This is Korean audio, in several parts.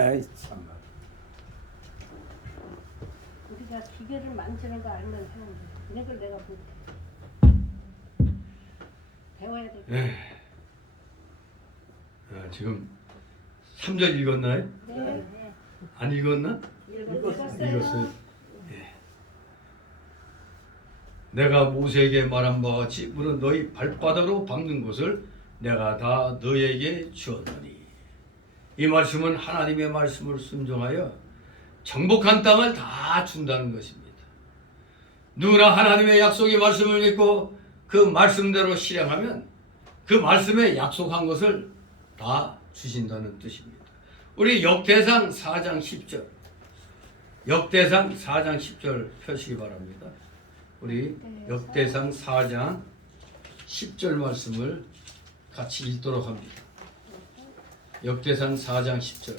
아이 참. 우리가 기계를 만지는 거 알면 하는데 이런 걸 내가 못해. 배워야 돼. 예. 지금 3절 읽었나요? 네. 안 읽었나? 읽었어요. 읽었어요. 예. 내가 모세에게 말한 바와 같이 물은 너희 발바닥으로 밟는 것을 내가 다 너희에게 주었노니. 이 말씀은 하나님의 말씀을 순종하여 정복한 땅을 다 준다는 것입니다. 누구나 하나님의 약속의 말씀을 믿고 그 말씀대로 실행하면 그 말씀에 약속한 것을 다 주신다는 뜻입니다. 우리 역대상 4장 10절, 역대상 4장 10절 펴시기 바랍니다. 우리 역대상 4장 10절 말씀을 같이 읽도록 합니다. 역대상 4장 10절,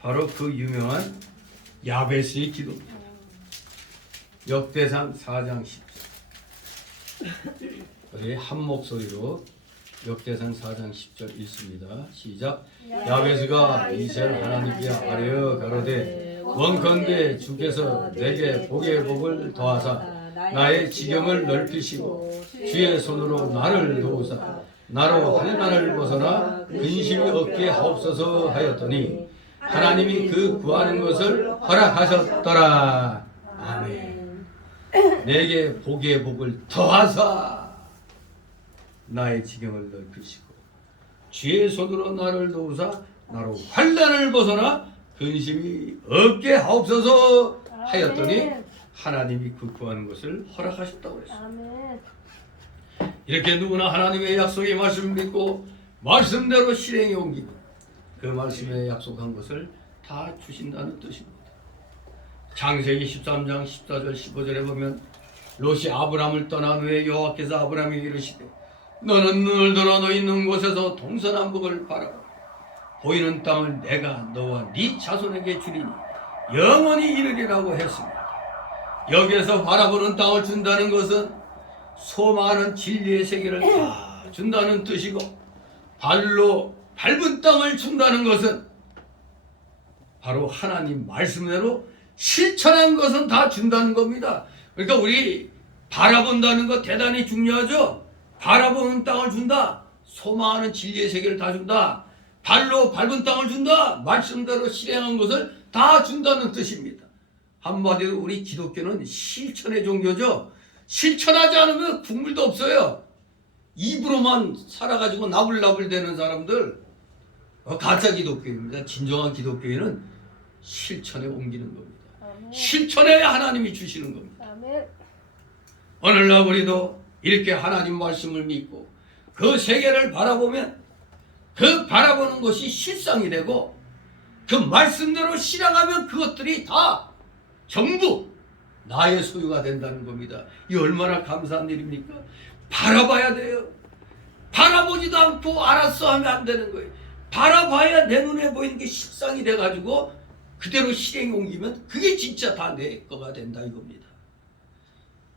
바로 그 유명한 야베스의 기도입니다. 역대상 4장 10절, 우리 한 목소리로 역대상 4장 10절 읽습니다. 시작. 야베스가 이스라엘 하나님께 아뢰어 가로되 원컨대 주께서 내게 복의 복을 더하사 나의 지경을 넓히시고 주의 손으로 나를 도우사 나로 환난을 벗어나 근심이 없게 하옵소서 하였더니 하나님이 그 구하는 것을 허락하셨더라. 아멘. 내게 복의 복을 더하사 나의 지경을 넓히시고 주의 손으로 나를 도우사 나로 환난을 벗어나 근심이 없게 하옵소서 하였더니 하나님이 그 구하는 것을 허락하셨다고 했습니다. 아멘. 이렇게 누구나 하나님의 약속의 말씀을 믿고 말씀대로 실행해 옮기면 그 말씀에 약속한 것을 다 주신다는 뜻입니다. 창세기 13장 14절 15절에 보면 롯이 아브람을 떠난 후에 여호와께서 아브람에게 이르시되 너는 눈을 들어 너 있는 곳에서 동서남북을 바라봐 보이는 땅을 내가 너와 네 자손에게 주리니 영원히 이르리라고 했습니다. 여기에서 바라보는 땅을 준다는 것은 소망하는 진리의 세계를 다 준다는 뜻이고 발로 밟은 땅을 준다는 것은 바로 하나님 말씀대로 실천한 것은 다 준다는 겁니다. 그러니까 우리 바라본다는 것 대단히 중요하죠. 바라보는 땅을 준다. 소망하는 진리의 세계를 다 준다. 발로 밟은 땅을 준다. 말씀대로 실행한 것을 다 준다는 뜻입니다. 한마디로 우리 기독교는 실천의 종교죠. 실천하지 않으면 국물도 없어요. 입으로만 살아가지고 나불나불 되는 사람들 가짜 기독교입니다. 진정한 기독교인은 실천에 옮기는 겁니다. 아멘. 실천에 하나님이 주시는 겁니다. 아멘. 오늘날 우리도 이렇게 하나님 말씀을 믿고 그 세계를 바라보면 그 바라보는 것이 실상이 되고 그 말씀대로 실행하면 그것들이 다 전부 나의 소유가 된다는 겁니다. 이 얼마나 감사한 일입니까? 바라봐야 돼요. 바라보지도 않고 알았어 하면 안 되는 거예요. 바라봐야 내 눈에 보이는 게 실상이 돼가지고 그대로 실행에 옮기면 그게 진짜 다 내 거가 된다 이겁니다.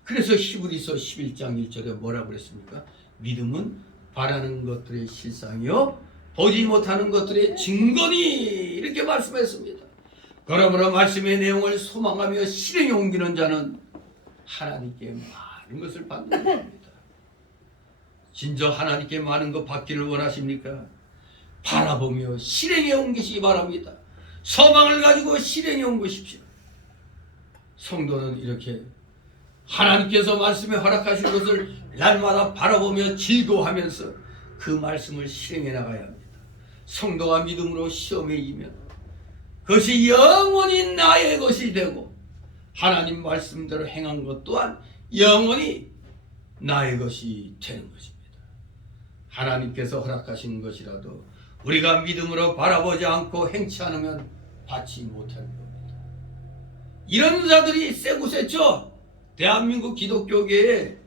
그래서 히브리서 11장 1절에 뭐라고 그랬습니까? 믿음은 바라는 것들의 실상이요 보지 못하는 것들의 증거니 이렇게 말씀했습니다. 그러므로 말씀의 내용을 소망하며 실행에 옮기는 자는 하나님께 많은 것을 받는 것입니다. 진짜 하나님께 많은 것 받기를 원하십니까? 바라보며 실행에 옮기시기 바랍니다. 소망을 가지고 실행에 옮기십시오. 성도는 이렇게 하나님께서 말씀에 허락하신 것을 날마다 바라보며 즐거워하면서 그 말씀을 실행해 나가야 합니다. 성도가 믿음으로 시험에 이기면 그것이 영원히 나의 것이 되고 하나님 말씀대로 행한 것 또한 영원히 나의 것이 되는 것입니다. 하나님께서 허락하신 것이라도 우리가 믿음으로 바라보지 않고 행치 않으면 받지 못하는 겁니다. 이런 자들이 세고세죠. 대한민국 기독교계에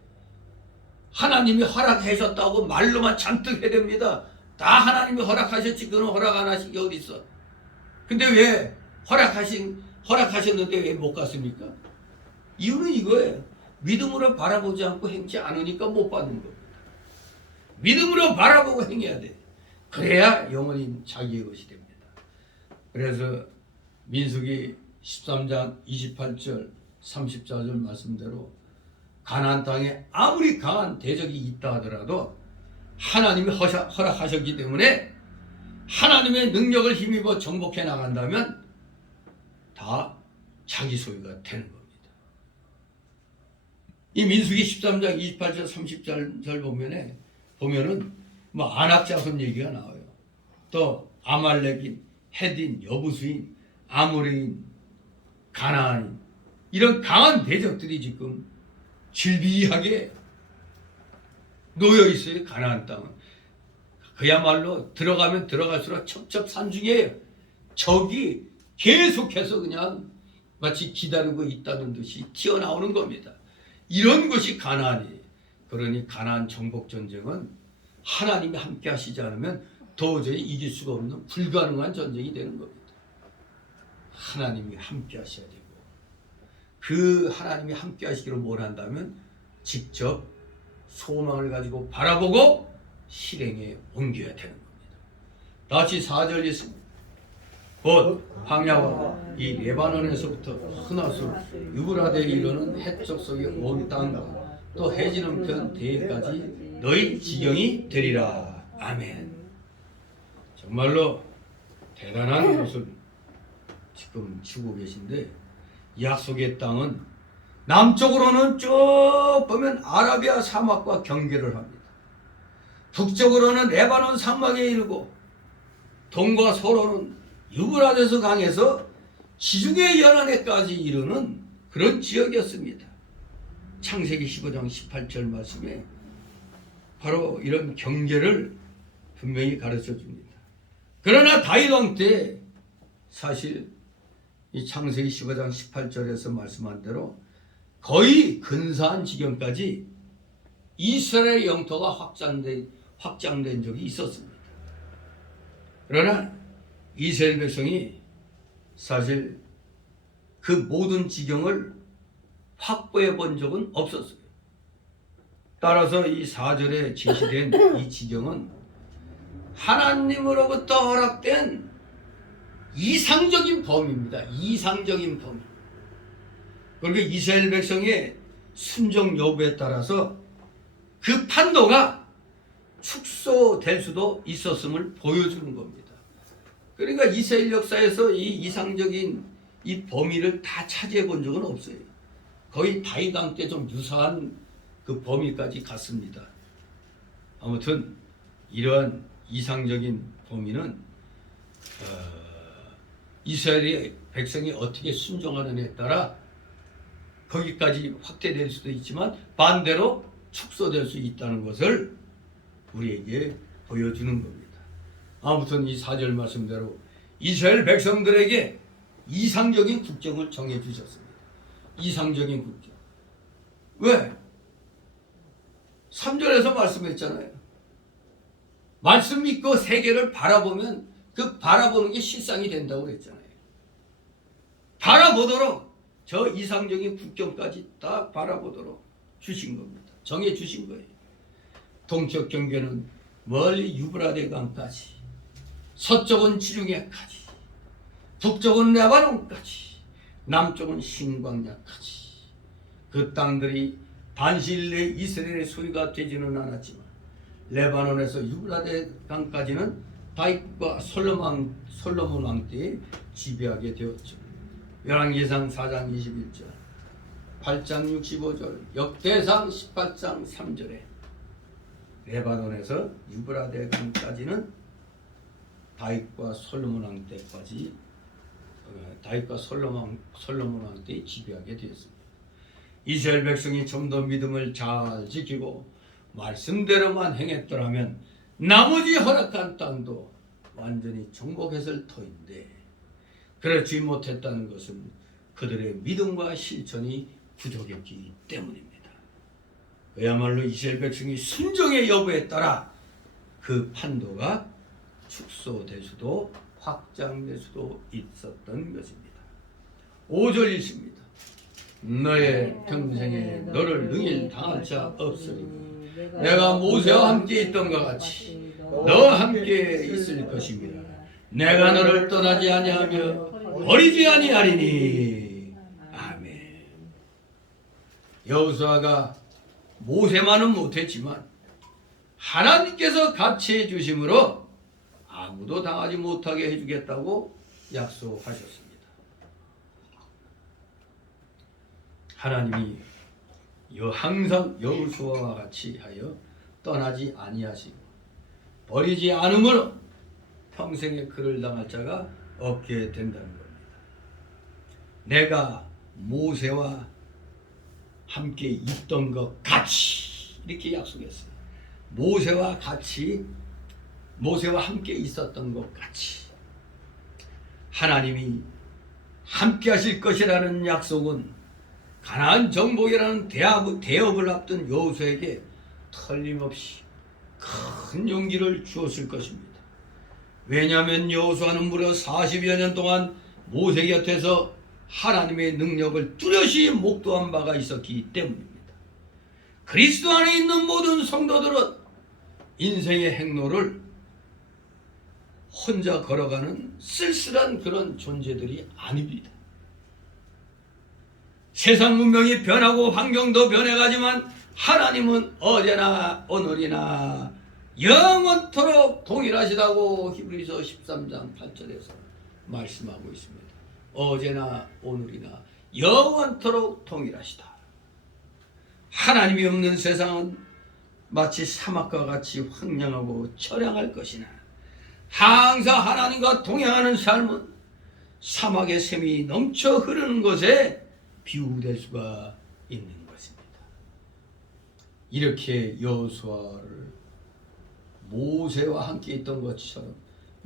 하나님이 허락하셨다고 말로만 잔뜩 해댑니다. 다 하나님이 허락하셨지 그는 허락 안 하신 게 어디 있어? 근데 왜 허락하셨는데 왜 못 갔습니까? 이유는 이거예요. 믿음으로 바라보지 않고 행치 않으니까 못 받는 겁니다. 믿음으로 바라보고 행해야 돼. 그래야 영원히 자기의 것이 됩니다. 그래서 민수기 13장 28절 34절 말씀대로 가나안 땅에 아무리 강한 대적이 있다 하더라도 하나님이 허락하셨기 때문에 하나님의 능력을 힘입어 정복해 나간다면 다 자기 소유가 되는 겁니다. 이 민수기 13장 28절 30절 보면은 뭐 아낙 자손 얘기가 나와요. 또 아말렉인, 헤딘, 여부수인, 아모레인, 가나안인 이런 강한 대적들이 지금 질비하게 놓여 있어요. 가나안 땅은 그야말로 들어가면 들어갈수록 첩첩산중이에요. 적이 계속해서 그냥 마치 기다리고 있다는 듯이 튀어나오는 겁니다. 이런 것이 가나안이에요. 그러니 가나안 정복 전쟁은 하나님이 함께 하시지 않으면 도저히 이길 수가 없는 불가능한 전쟁이 되는 겁니다. 하나님이 함께 하셔야 되고 그 하나님이 함께 하시기로 뭘 한다면 직접 소망을 가지고 바라보고 실행에 옮겨야 되는 겁니다. 다시 4절 있습니다. 곧 황야와 이 레바논에서부터 흔하수 유브라데에 이르는 해적 속의 온 땅과 또 해지는 편 대까지 너희 지경이 되리라. 아멘. 정말로 대단한 것을 지금 치고 계신데 약속의 땅은 남쪽으로는 쭉 보면 아라비아 사막과 경계를 합니다. 북쪽으로는 레바논 사막에 이르고 동과 서로는 유브라데스 강에서 지중해 연안에까지 이르는 그런 지역이었습니다. 창세기 15장 18절 말씀에 바로 이런 경계를 분명히 가르쳐 줍니다. 그러나 다윗 왕 때 사실 이 창세기 15장 18절에서 말씀한 대로 거의 근사한 지경까지 이스라엘 영토가 확장된 적이 있었습니다. 그러나 이스라엘 백성이 사실 그 모든 지경을 확보해 본 적은 없었어요. 따라서 이 4절에 제시된 이 지경은 하나님으로부터 허락된 이상적인 범위입니다. 이상적인 범위. 그리고 이스라엘 백성의 순종 여부에 따라서 그 판도가 축소될 수도 있었음을 보여주는 겁니다. 그러니까 이스라엘 역사에서 이 이상적인 이 범위를 다 차지해 본 적은 없어요. 거의 다윗 왕 때 좀 유사한 그 범위까지 갔습니다. 아무튼 이러한 이상적인 범위는 이스라엘의 백성이 어떻게 순종하느냐에 따라 거기까지 확대될 수도 있지만 반대로 축소될 수 있다는 것을 우리에게 보여주는 겁니다. 아무튼 이 4절 말씀대로 이스라엘 백성들에게 이상적인 국경을 정해 주셨습니다. 이상적인 국경. 왜? 3절에서 말씀했잖아요. 말씀 믿고 세계를 바라보면 그 바라보는 게 실상이 된다고 그랬잖아요. 바라보도록 저 이상적인 국경까지 딱 바라보도록 주신 겁니다. 정해 주신 거예요. 동쪽 경계는 멀리 유브라데 강까지, 서쪽은 지중해까지, 북쪽은 레바논까지, 남쪽은 신광야까지. 그 땅들이 반시일 내 이스라엘의 소유가 되지는 않았지만 레바논에서 유브라데 강까지는 다윗과 솔로몬 왕 때에 지배하게 되었죠. 열왕기상 4장 21절, 8장 65절, 역대상 18장 3절에 레바논에서 유브라데 강까지는 다윗과 솔로몬 왕 때까지 다윗과 솔로몬 왕 때에 지배하게 되었습니다. 이스라엘 백성이 좀 더 믿음을 잘 지키고 말씀대로만 행했더라면 나머지 허락한 땅도 완전히 정복했을 터인데 그렇지 못했다는 것은 그들의 믿음과 실천이 부족했기 때문입니다. 그야말로 이스라엘 백성이 순종의 여부에 따라 그 판도가 축소될 수도 확장될 수도 있었던 것입니다. 5절 있습니다. 너의 평생에 너를 능히 당할 자 없으리니 내가 모세와 함께 있던 것 같이 너와 함께 있을 것입니다. 내가 너를 떠나지 아니하며 버리지 아니하리니. 아멘. 여호수아가 모세만은 못했지만 하나님께서 같이 해주심으로 아무도 당하지 못하게 해주겠다고 약속하셨습니다. 하나님이 항상 여호수아와 같이 하여 떠나지 아니하시고 버리지 않음으로 평생에 그를 당할 자가 없게 된다는 겁니다. 내가 모세와 함께 있던 것 같이 이렇게 약속했어요. 모세와 함께 있었던 것 같이 하나님이 함께 하실 것이라는 약속은 가나안 정복이라는 대업을 앞둔 여호수아에게 틀림없이 큰 용기를 주었을 것입니다. 왜냐하면 여호수아는 무려 40여 년 동안 모세 곁에서 하나님의 능력을 뚜렷이 목도한 바가 있었기 때문입니다. 그리스도 안에 있는 모든 성도들은 인생의 행로를 혼자 걸어가는 쓸쓸한 그런 존재들이 아닙니다. 세상 문명이 변하고 환경도 변해가지만 하나님은 어제나 오늘이나 영원토록 동일하시다고 히브리서 13장 8절에서 말씀하고 있습니다. 어제나 오늘이나 영원토록 동일하시다. 하나님이 없는 세상은 마치 사막과 같이 황량하고 처량할 것이나 항상 하나님과 동행하는 삶은 사막의 샘이 넘쳐 흐르는 곳에 비유될 수가 있는 것입니다. 이렇게 여호수아를 모세와 함께 있던 것처럼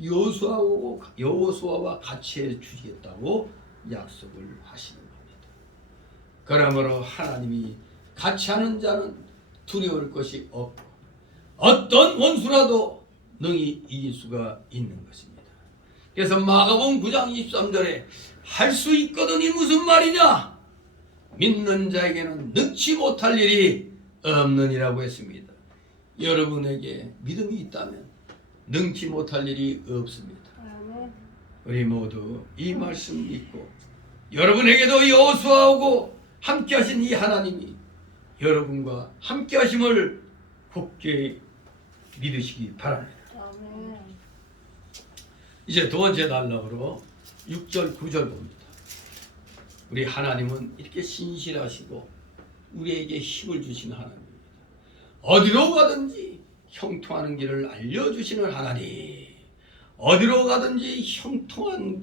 여호수아와 같이 해주시겠다고 약속을 하시는 겁니다. 그러므로 하나님이 같이 하는 자는 두려울 것이 없고 어떤 원수라도 능히 이길 수가 있는 것입니다. 그래서 마가복음 9장 23절에 할 수 있거든이 무슨 말이냐? 믿는 자에게는 능치 못할 일이 없느니라고 했습니다. 여러분에게 믿음이 있다면 능치 못할 일이 없습니다. 우리 모두 이 말씀 믿고 여러분에게도 여호수아하고 함께 하신 이 하나님이 여러분과 함께 하심을 굳게 믿으시기 바랍니다. 이제 두 번째 단락으로 6절 9절 봅니다. 우리 하나님은 이렇게 신실하시고 우리에게 힘을 주시는 하나님입니다. 어디로 가든지 형통하는 길을 알려주시는 하나님, 어디로 가든지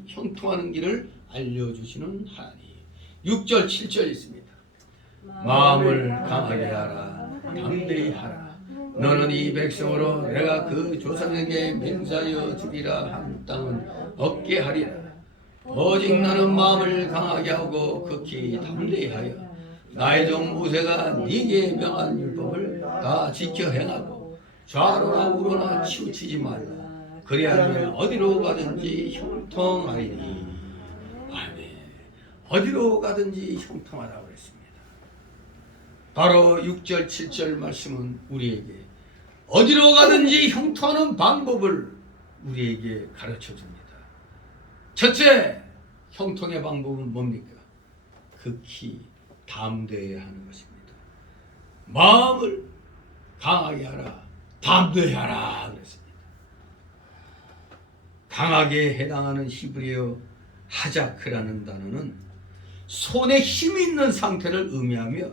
형통하는 길을 알려주시는 하나님. 6절 7절 있습니다. 마음을 강하게 하라, 담대히 하라. 너는 이 백성으로 내가 그 조상에게 맹세하여 주리라 한 땅은 얻게 하리라. 오직 너는 마음을 강하게 하고 극히 담대히 하여 나의 종 모세가 네게 명한 율법을 다 지켜 행하고 좌로나 우로나 치우치지 말라. 그리하면 어디로 가든지 형통하리니. 아멘. 어디로 가든지 형통하라고 그랬습니다. 바로 6절 7절 말씀은 우리에게 어디로 가든지 형통하는 방법을 우리에게 가르쳐 줍니다. 첫째, 형통의 방법은 뭡니까? 극히 담대해야 하는 것입니다. 마음을 강하게 하라, 담대히 하라 그랬습니다. 강하게 해당하는 히브리어 하자크라는 단어는 손에 힘이 있는 상태를 의미하며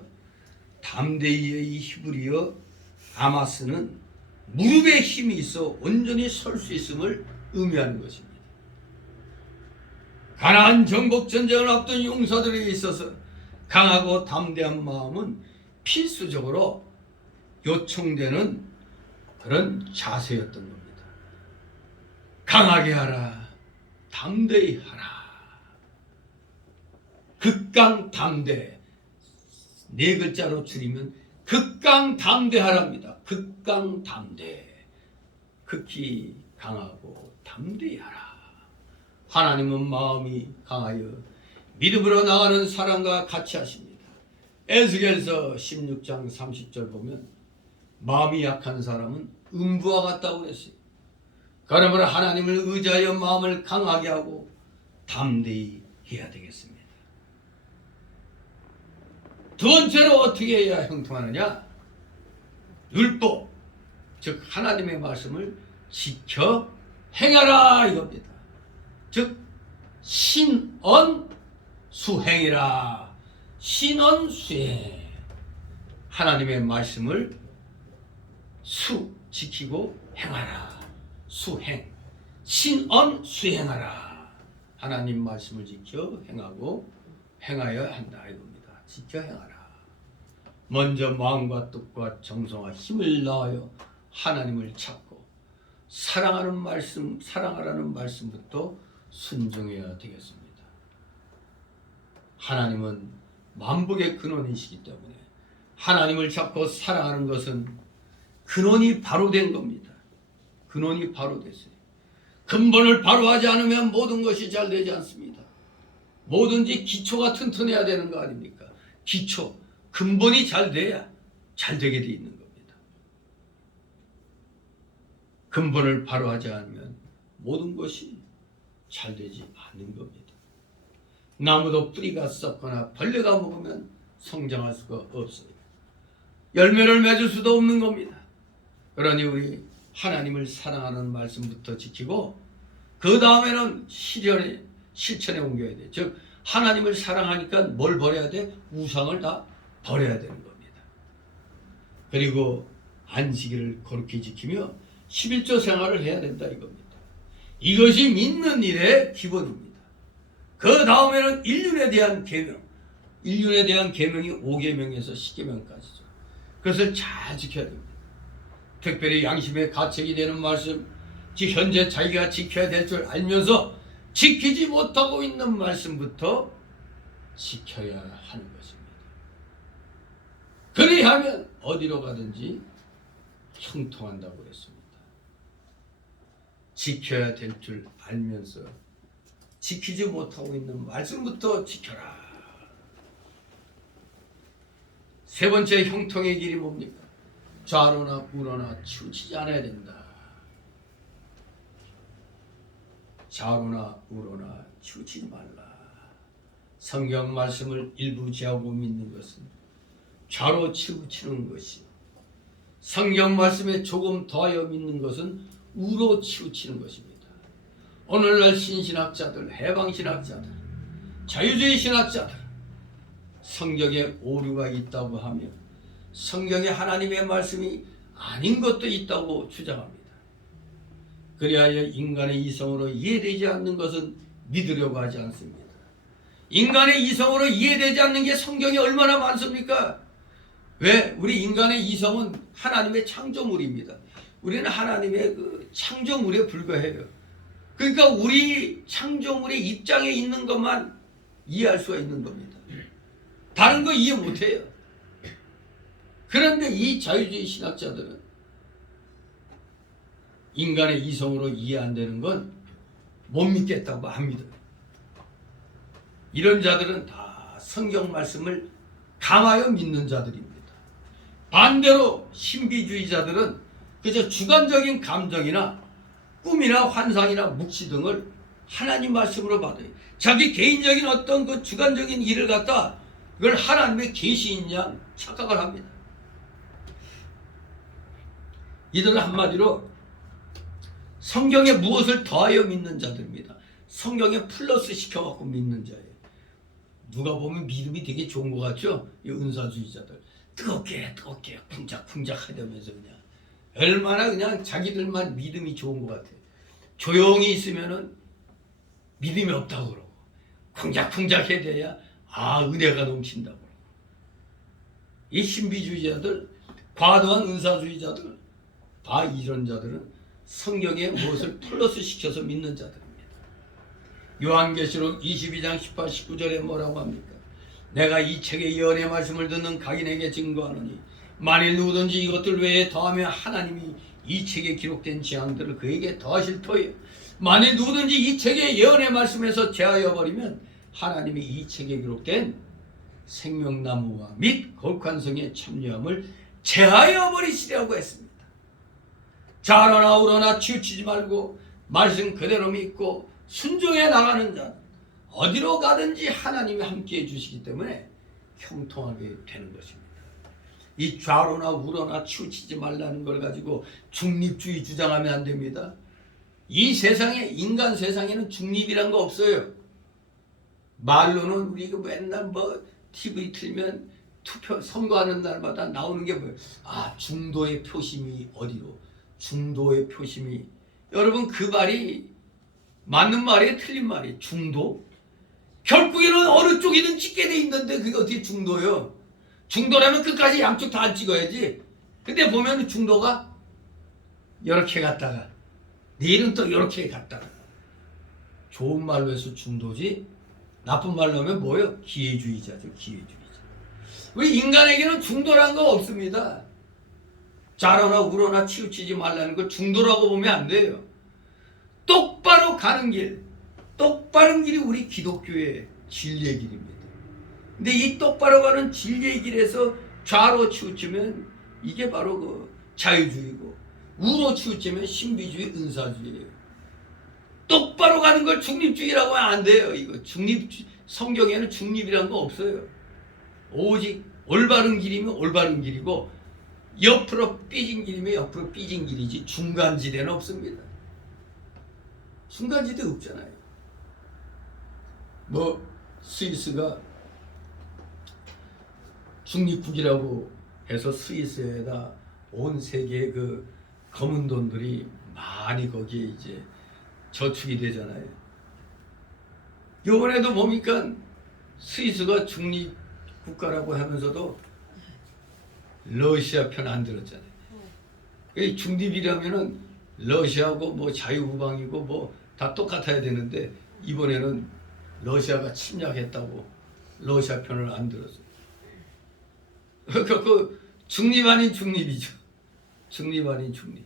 담대히의 이 히브리어 아마스는 무릎에 힘이 있어 온전히 설 수 있음을 의미하는 것입니다. 가나안 정복 전쟁을 앞둔 용사들에게 있어서 강하고 담대한 마음은 필수적으로 요청되는 그런 자세였던 겁니다. 강하게 하라, 담대히 하라. 극강담대, 네 글자로 줄이면 극강담대하랍니다. 극강담대, 극히 강하고 담대히 하라. 하나님은 마음이 강하여 믿음으로 나가는 사람과 같이 하십니다. 에스겔서 16장 30절 보면 마음이 약한 사람은 음부와 같다고 했어요. 그러므로 하나님을 의지하여 마음을 강하게 하고 담대히 해야 되겠습니다. 두 번째로 어떻게 해야 형통하느냐? 율법, 즉 하나님의 말씀을 지켜 행하라 이겁니다. 즉 신언수행이라. 신언수행. 하나님의 말씀을 지키고 행하라. 수행. 신언수행하라. 하나님 말씀을 지켜 행하고 행하여야 한다 이겁니다. 지켜 행하라. 먼저 마음과 뜻과 정성과 힘을 다하여 하나님을 찾고 사랑하라는 말씀부터 순종해야 되겠습니다. 하나님은 만복의 근원이시기 때문에 하나님을 찾고 사랑하는 것은 근원이 바로 된 겁니다. 근원이 바로 됐어요. 근본을 바로 하지 않으면 모든 것이 잘 되지 않습니다. 뭐든지 기초가 튼튼해야 되는 거 아닙니까? 기초, 근본이 잘 돼야 잘 되게 돼 있는 겁니다. 근본을 바로 하지 않으면 모든 것이 잘 되지 않는 겁니다. 나무도 뿌리가 썩거나 벌레가 먹으면 성장할 수가 없어요. 열매를 맺을 수도 없는 겁니다. 그러니 우리 하나님을 사랑하는 말씀부터 지키고 그 다음에는 실천에 옮겨야 돼. 즉 하나님을 사랑하니까 뭘 버려야 돼? 우상을 다 버려야 되는 겁니다. 그리고 안식일을 거룩히 지키며 11조 생활을 해야 된다 이겁니다. 이것이 믿는 일의 기본입니다. 그 다음에는 인륜에 대한 계명. 인륜에 대한 계명이 5계명에서 10계명까지죠. 그것을 잘 지켜야 됩니다. 특별히 양심의 가책이 되는 말씀, 즉 현재 자기가 지켜야 될 줄 알면서 지키지 못하고 있는 말씀부터 지켜야 하는 것입니다. 그리하면 어디로 가든지 형통한다고 그랬습니다. 지켜야 될 줄 알면서 지키지 못하고 있는 말씀부터 지켜라. 세 번째 형통의 길이 뭡니까? 좌로나 우로나 치우치지 않아야 된다. 좌로나 우로나 치우치지 말라. 성경 말씀을 일부 지하고 믿는 것은 좌로 치우치는 것이요, 성경 말씀에 조금 더하여 믿는 것은 우로 치우치는 것입니다. 오늘날 신신학자들, 해방신학자들, 자유주의 신학자들 성경에 오류가 있다고 하며 성경에 하나님의 말씀이 아닌 것도 있다고 주장합니다. 그리하여 인간의 이성으로 이해되지 않는 것은 믿으려고 하지 않습니다. 인간의 이성으로 이해되지 않는 게 성경에 얼마나 많습니까? 왜? 우리 인간의 이성은 하나님의 창조물입니다. 우리는 하나님의 그 창조물에 불과해요. 그러니까 우리 창조물의 입장에 있는 것만 이해할 수가 있는 겁니다. 다른 거 이해 못해요. 그런데 이 자유주의 신학자들은 인간의 이성으로 이해 안 되는 건 못 믿겠다고 합니다. 이런 자들은 다 성경 말씀을 강하여 믿는 자들입니다. 반대로 신비주의자들은 그저 주관적인 감정이나 꿈이나 환상이나 묵시 등을 하나님 말씀으로 받아요. 자기 개인적인 어떤 그 주관적인 일을 갖다 그걸 하나님의 계시인 양 착각을 합니다. 이들은 한마디로 성경에 무엇을 더하여 믿는 자들입니다. 성경에 플러스 시켜갖고 믿는 자예요. 누가 보면 믿음이 되게 좋은 것 같죠? 이 은사주의자들 뜨겁게 쿵짝쿵짝 하면서 그냥 얼마나 그냥 자기들만 믿음이 좋은 것 같아요. 조용히 있으면은 믿음이 없다고 그러고 쿵짝쿵짝 해야 은혜가 넘친다고 그러고. 이 신비주의자들, 과도한 은사주의자들, 다 이런 자들은 성경에 무엇을 플러스 시켜서 믿는 자들입니다. 요한계시록 22장 18, 19절에 뭐라고 합니까? 내가 이 책의 예언의 말씀을 듣는 각인에게 증거하노니 만일 누구든지 이것들 외에 더하면 하나님이 이 책에 기록된 재앙들을 그에게 더하실 터예요. 만일 누구든지 이 책의 예언의 말씀에서 제하여 버리면 하나님이 이 책에 기록된 생명나무와 및 거룩한 성의 참여함을 제하여 버리시려고 했습니다. 자라나 우러나 치우치지 말고 말씀 그대로 믿고 순종해 나가는 자 어디로 가든지 하나님이 함께해 주시기 때문에 형통하게 되는 것입니다. 이 좌로나 우로나 치우치지 말라는 걸 가지고 중립주의 주장하면 안 됩니다. 이 세상에 인간 세상에는 중립이란 거 없어요. 말로는 우리가 맨날 뭐 TV 틀면 투표 선거하는 날마다 나오는 게 뭐예요? 중도의 표심이 어디로? 중도의 표심이 여러분 그 말이 맞는 말이에요? 틀린 말이에요? 중도? 결국에는 어느 쪽이든 찍게 돼 있는데 그게 어떻게 중도예요? 중도라면 끝까지 양쪽 다 안 찍어야지. 근데 보면 중도가 이렇게 갔다가 내일은 또 이렇게 갔다가 좋은 말로 해서 중도지 나쁜 말로 하면 뭐예요? 기회주의자죠. 기회주의자. 우리 인간에게는 중도란 거 없습니다. 자라나 우러나 치우치지 말라는 걸 중도라고 보면 안 돼요. 똑바로 가는 길, 똑바른 길이 우리 기독교의 진리의 길입니다. 근데 이 똑바로 가는 진리의 길에서 좌로 치우치면 이게 바로 그 자유주의고 우로 치우치면 신비주의, 은사주의예요. 똑바로 가는 걸 중립주의라고 하면 안 돼요. 이거 성경에는 중립이란 거 없어요. 오직 올바른 길이면 올바른 길이고 옆으로 삐진 길이면 옆으로 삐진 길이지 중간지대는 없습니다. 중간지대 없잖아요. 뭐 스위스가 중립국이라고 해서 스위스에다 온 세계의 그 검은 돈들이 많이 거기에 이제 저축이 되잖아요. 이번에도 뭡니까? 스위스가 중립 국가라고 하면서도 러시아 편 안 들었잖아요. 중립이라면은 러시아고 뭐 자유우방이고 뭐 다 똑같아야 되는데 이번에는 러시아가 침략했다고 러시아 편을 안 들었어요. 그 중립 아닌 중립이죠. 중립 아닌 중립.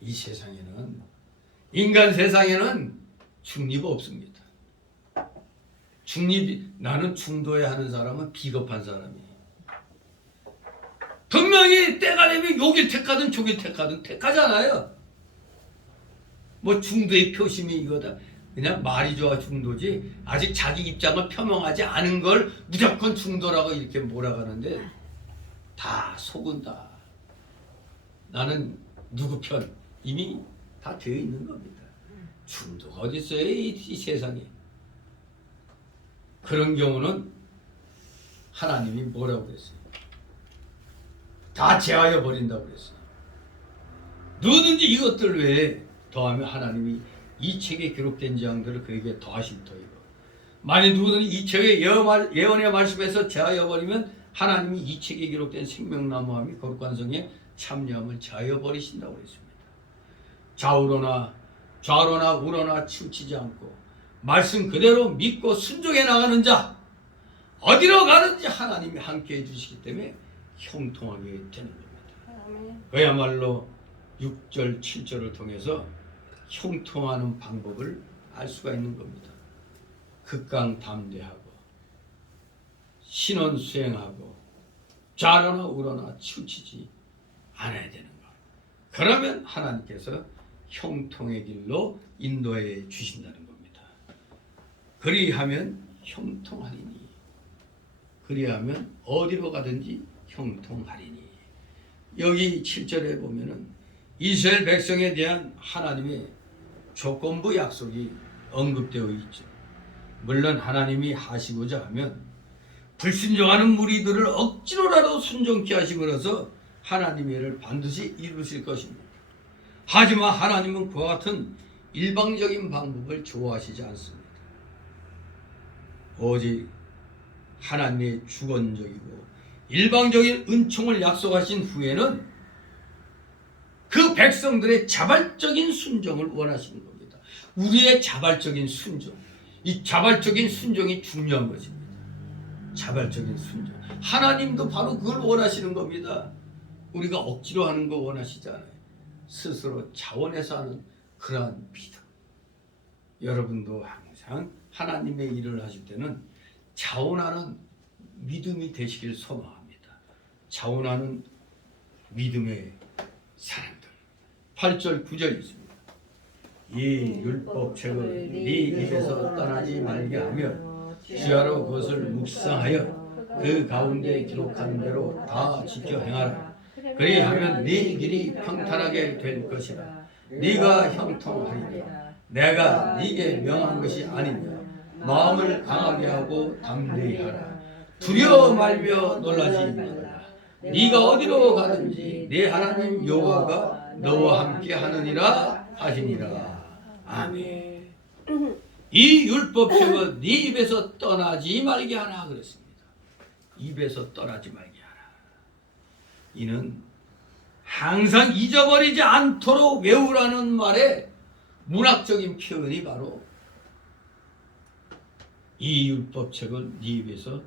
이 세상에는 인간 세상에는 중립 없습니다. 나는 중도에 하는 사람은 비겁한 사람이에요. 분명히 때가 되면 요길 택하든 저길 택하든 택하잖아요. 뭐 중도의 표심이 이거다. 그냥 말이 좋아 중도지 아직 자기 입장을 표명하지 않은 걸 무조건 중도라고 이렇게 몰아가는데 다 속은다. 나는 누구 편 이미 다 되어 있는 겁니다. 중도가 어디 있어요? 이 세상에. 그런 경우는 하나님이 뭐라고 그랬어요? 다 제하여 버린다고 그랬어요. 누구든지 이것들 외에 더하면 하나님이 이 책에 기록된 재앙들을 그에게 더하실 터이고 만일 누구든지 이 책의 예언의 말씀에서 제하여 버리면 하나님이 이 책에 기록된 생명나무와 및 거룩한 성에 참여함을 제하여 버리신다고 그랬습니다. 좌로나 우로나 치우치지 않고 말씀 그대로 믿고 순종해 나가는 자 어디로 가든지 하나님이 함께해 주시기 때문에 형통하게 되는 겁니다. 그야말로 6절 7절을 통해서 형통하는 방법을 알 수가 있는 겁니다. 극강담대하고 신원 수행하고 좌로나 우로나 치우치지 않아야 되는 것. 그러면 하나님께서 형통의 길로 인도해 주신다는 겁니다. 그리하면 형통하리니 그리하면 어디로 가든지 형통하리니. 여기 7절에 보면은 이스라엘 백성에 대한 하나님의 조건부 약속이 언급되어 있죠. 물론 하나님이 하시고자 하면 불순종하는 무리들을 억지로라도 순종케 하심으로써 하나님의 일을 반드시 이루실 것입니다. 하지만 하나님은 그와 같은 일방적인 방법을 좋아하시지 않습니다. 오직 하나님의 주권적이고 일방적인 은총을 약속하신 후에는 그 백성들의 자발적인 순종을 원하시는 겁니다. 우리의 자발적인 순종. 이 자발적인 순종이 중요한 것입니다. 자발적인 순종. 하나님도 바로 그걸 원하시는 겁니다. 우리가 억지로 하는 거 원하시지 않아요. 스스로 자원해서 하는 그러한 믿음. 여러분도 항상 하나님의 일을 하실 때는 자원하는 믿음이 되시길 소망합니다. 자원하는 믿음의 사람들. 8절 9절 있습니다. 이 율법책을 네 입에서 떠나지 말게 하며 주야로 그것을 묵상하여 그 가운데 기록한 대로 다 지켜 행하라. 그리하면 네 길이 평탄하게 될 것이라. 네가 형통하리라. 내가 네게 명한 것이 아니냐. 마음을 강하게 하고 담대히 하라. 두려워 말며 놀라지 말라. 네가 어디로 가든지 네 하나님 여호와가 너와 함께 하느니라 하시니라. 아멘. 이 율법책은 네 입에서 떠나지 말게 하라 그랬습니다. 입에서 떠나지 말게 하라. 이는 항상 잊어버리지 않도록 외우라는 말의 문학적인 표현이 바로 이 율법책을 네 입에서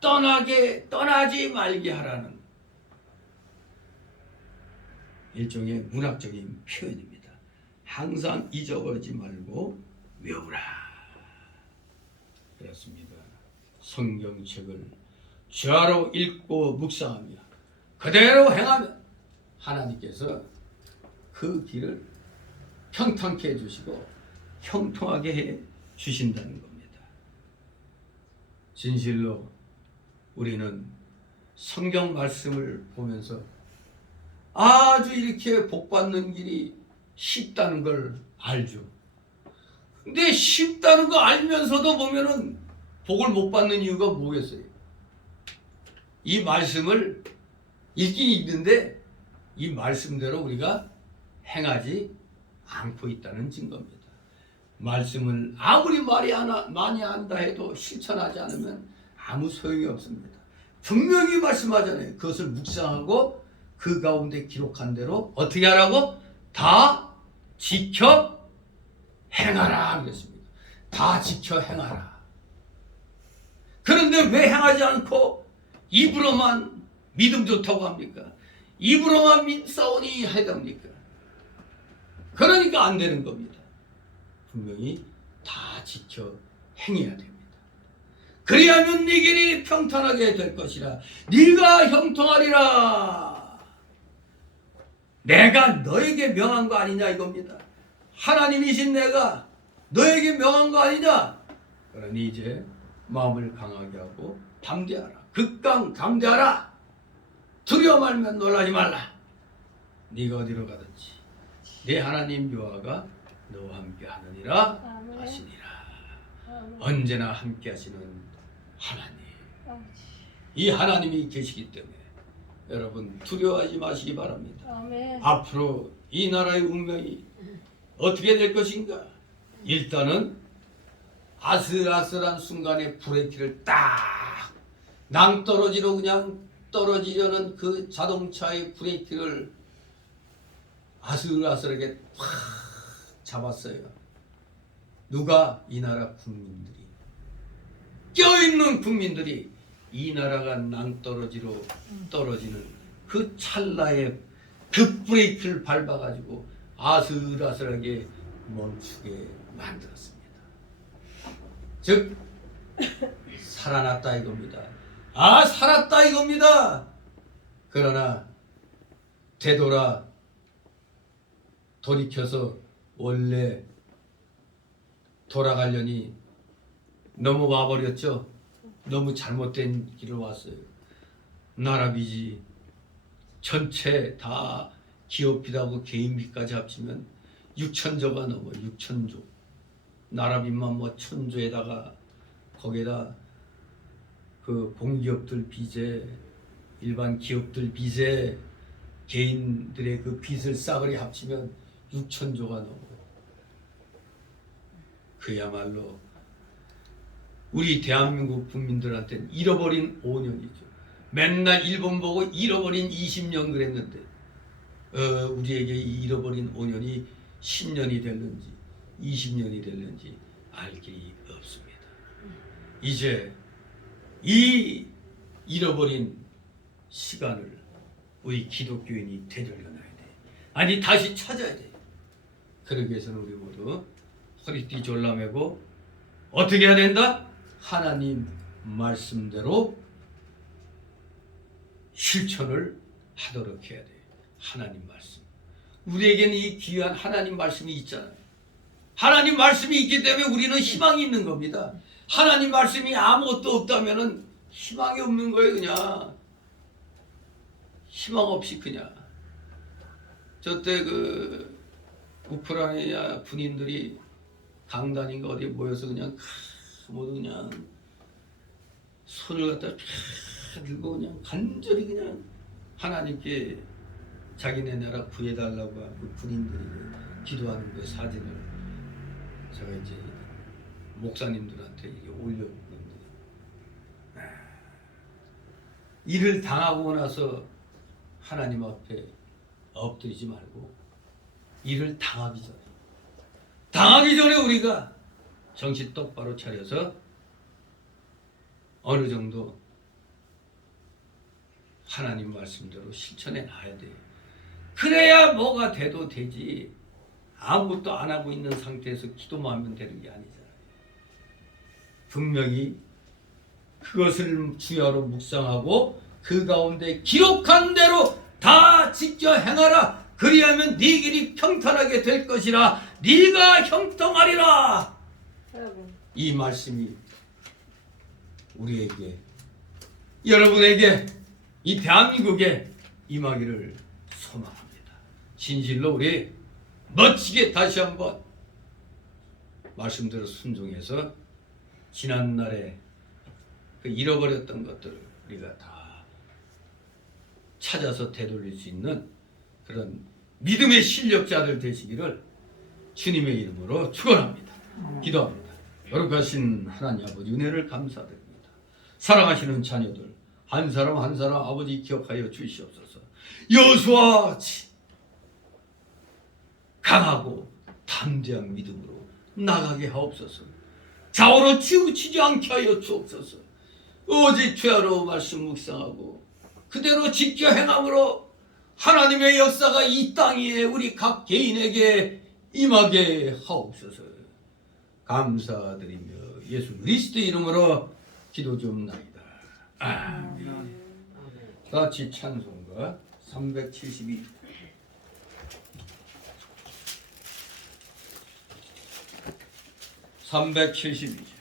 떠나지 말게 하라는 일종의 문학적인 표현입니다. 항상 잊어버리지 말고 외우라. 그렇습니다. 성경책을 주야로 읽고 묵상하며 그대로 행하면 하나님께서 그 길을 평탄케 해주시고 형통하게 해 주신다는 겁니다. 진실로 우리는 성경 말씀을 보면서 아주 이렇게 복받는 길이 쉽다는 걸 알죠. 근데 쉽다는 거 알면서도 보면은 복을 못 받는 이유가 뭐겠어요? 이 말씀을 읽긴 읽는데 이 말씀대로 우리가 행하지 않고 있다는 증거입니다. 말씀을 아무리 많이 안다 해도 실천하지 않으면 아무 소용이 없습니다. 분명히 말씀하잖아요. 그것을 묵상하고 그 가운데 기록한 대로 어떻게 하라고? 다 지켜 행하라 그랬습니다. 다 지켜 행하라. 그런데 왜 행하지 않고 입으로만 믿음 좋다고 합니까? 입으로만 싸우니 해답니까? 그러니까 안 되는 겁니다. 분명히 다 지켜 행해야 됩니다. 그리하면 네 길이 평탄하게 될 것이라. 네가 형통하리라. 내가 너에게 명한 거 아니냐 이겁니다. 하나님이신 내가 너에게 명한 거 아니냐. 그러니 이제 마음을 강하게 하고 담대하라. 극강 담대하라. 두려워 말면 놀라지 말라. 네가 어디로 가든지 네 하나님 여호와가 너와 함께 하느니라 하시니라. 언제나 함께 하시는 하나님. 이 하나님이 계시기 때문에 여러분 두려워하지 마시기 바랍니다. 아멘. 앞으로 이 나라의 운명이 어떻게 될 것인가? 일단은 아슬아슬한 순간에 브레이크를 딱 낭떠러지로 그냥 떨어지려는 그 자동차의 브레이크를 아슬아슬하게 확 잡았어요. 누가? 이 나라 국민들이. 껴있는 국민들이 이 나라가 낭떠러지로 떨어지는 그 찰나에 그 브레이크를 밟아가지고 아슬아슬하게 멈추게 만들었습니다. 즉 살아났다 이겁니다. 아 살았다 이겁니다. 그러나 돌이켜서 원래 돌아가려니 넘어와 버렸죠. 너무 잘못된 길을 왔어요. 나라 빚이 전체 다 기업빚하고 개인빚까지 합치면 6천조가 넘어. 6천조. 나라 빚만 뭐 1,000조에다가 거기에다 그 공기업들 빚에 일반 기업들 빚에 개인들의 그 빚을 싸그리 합치면 6천조가 넘어. 그야말로 우리 대한민국 국민들한테는 잃어버린 5년이죠. 맨날 일본 보고 잃어버린 20년 그랬는데 우리에게 이 잃어버린 5년이 10년이 됐는지 20년이 됐는지 알 길이 없습니다. 이제 이 잃어버린 시간을 우리 기독교인이 되돌려놔야 돼. 아니 다시 찾아야 돼. 그러기 위해서는 우리 모두 허리띠 졸라매고 어떻게 해야 된다? 하나님 말씀대로 실천을 하도록 해야 돼. 하나님 말씀. 우리에게는 이 귀한 하나님 말씀이 있잖아요. 하나님 말씀이 있기 때문에 우리는 희망이 있는 겁니다. 하나님 말씀이 아무것도 없다면은 희망이 없는 거예요. 그냥 희망 없이 그냥. 저때 그 우크라이나 군인들이 강단인가 어디에 모여서 그냥 모두 그냥 손을 갖다 들고 그냥 간절히 그냥 하나님께 자기네 나라 구해달라고 하고 군인들이 기도하는 그 사진을 제가 이제 목사님들한테 이게 올려보는데, 일을 당하고 나서 하나님 앞에 엎드리지 말고 일을 당하기 전에 우리가 정신 똑바로 차려서 어느 정도 하나님 말씀대로 실천해 놔야 돼요. 그래야 뭐가 돼도 되지, 아무것도 안 하고 있는 상태에서 기도만 하면 되는 게 아니잖아요. 분명히 그것을 주야로 묵상하고 그 가운데 기록한 대로 다 지켜 행하라. 그리하면 네 길이 평탄하게 될 것이라. 네가 형통하리라. 이 말씀이 우리에게, 여러분에게, 이 대한민국에 임하기를 소망합니다. 진실로 우리 멋지게 다시 한번 말씀대로 순종해서 지난날에 그 잃어버렸던 것들을 우리가 다 찾아서 되돌릴 수 있는 그런 믿음의 실력자들 되시기를 주님의 이름으로 축원합니다. 기도합니다. 거룩하신 하나님 아버지, 은혜를 감사드립니다. 사랑하시는 자녀들 한 사람 한 사람 아버지 기억하여 주시옵소서. 여호수아와 같이 강하고 담대한 믿음으로 나가게 하옵소서. 좌우로 치우치지 않게 하여 주옵소서. 오직 주야로 말씀 묵상하고 그대로 지켜 행함으로 하나님의 역사가 이 땅 위에 우리 각 개인에게 임하게 하옵소서. 감사드리며 예수 그리스도의 이름으로 기도 줍나이다. 아멘. 같이 찬송가 372 372절.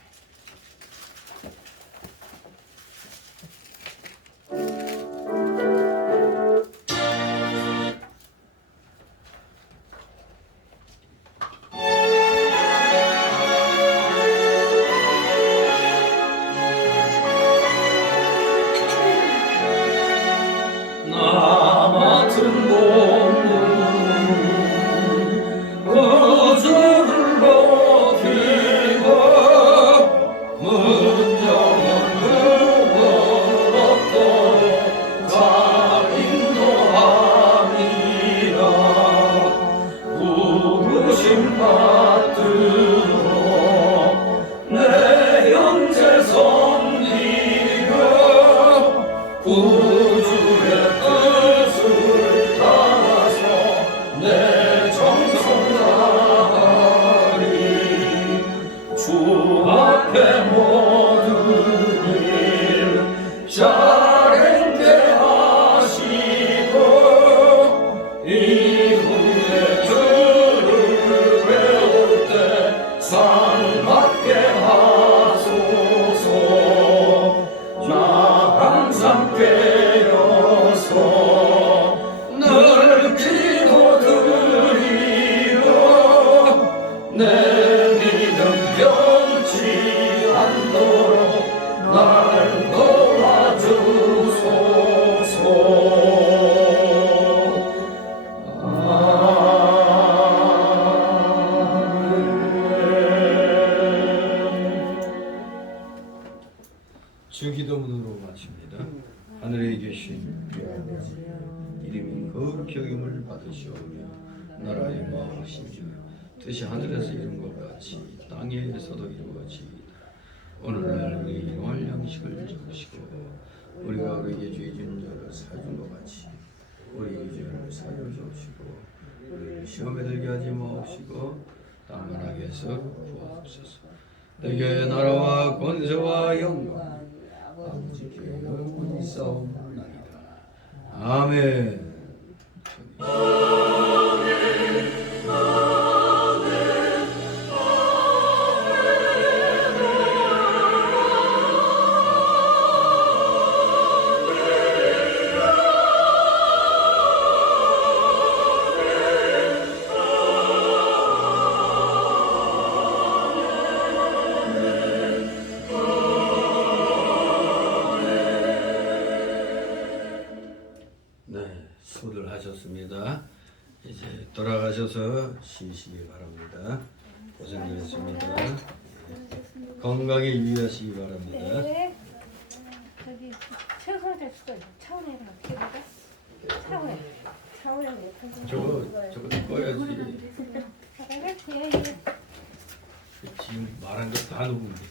주기도문으로 마칩니다. 하늘에 계신 우리 아버지, 이름이 거룩히 여김을 받으시오며 나라의 마음이시며 뜻이 하늘에서 이룬 것 같이 땅에서도 이루어지이다. 오늘날 우리 일용할 양식을 주시고 우리가 우리에게 죄 지은 자를 사준 것 같이 우리의 죄를 사여 주옵시고 우리를 시험에 들게 하지 마옵시고 다만 악에서 구하옵소서. 너희의 나라와 권세와 영광 아버지께 영원히 싸움나이다. 아멘. 수고들 하셨습니다. 이제 돌아가셔서 쉬시기 바랍니다. 고생하셨습니다. 건강에 유의하시기 바랍니다. 네. 저기 최선을 수도 차원에라 기다려. 차원에 저거 꺼야지. 잘할게. 지금 말한 거 다 녹음돼.